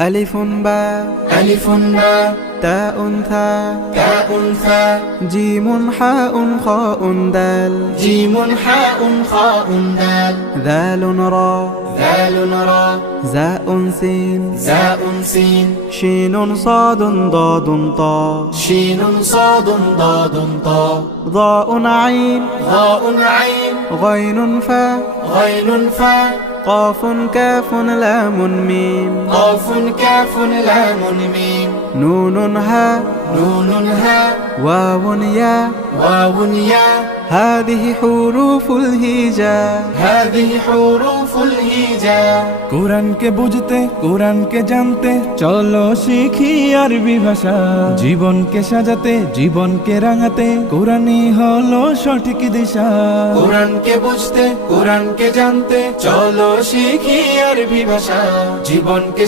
ألف باء ألف باء تاء ثاء تاء ثاء جيم حاء خاء دال جيم حاء خاء دال ذال راء ذال راء زاء سين زاء سين شين صاد ضاد طاء شين صاد ضاد طاء ضاء عين ضاء عين غين فاء غين فاء قاف كاف لام ميم قاف كاف لام ميم نون هاء نون هاء واو ياء واو ياء هذه حروف الهجاء هذه حروف الهجاء কোরআনকে বুঝতে কোরআনকে জানতে চলো শিখি আরবি ভাষা জীবনকে সাজাতে জীবনকে রাঙাতে কোরআনই হলো সঠিক দিশা কোরআনকে বুঝতে কোরআনকে জানতে চলো শিখি আরবি ভাষা জীবনকে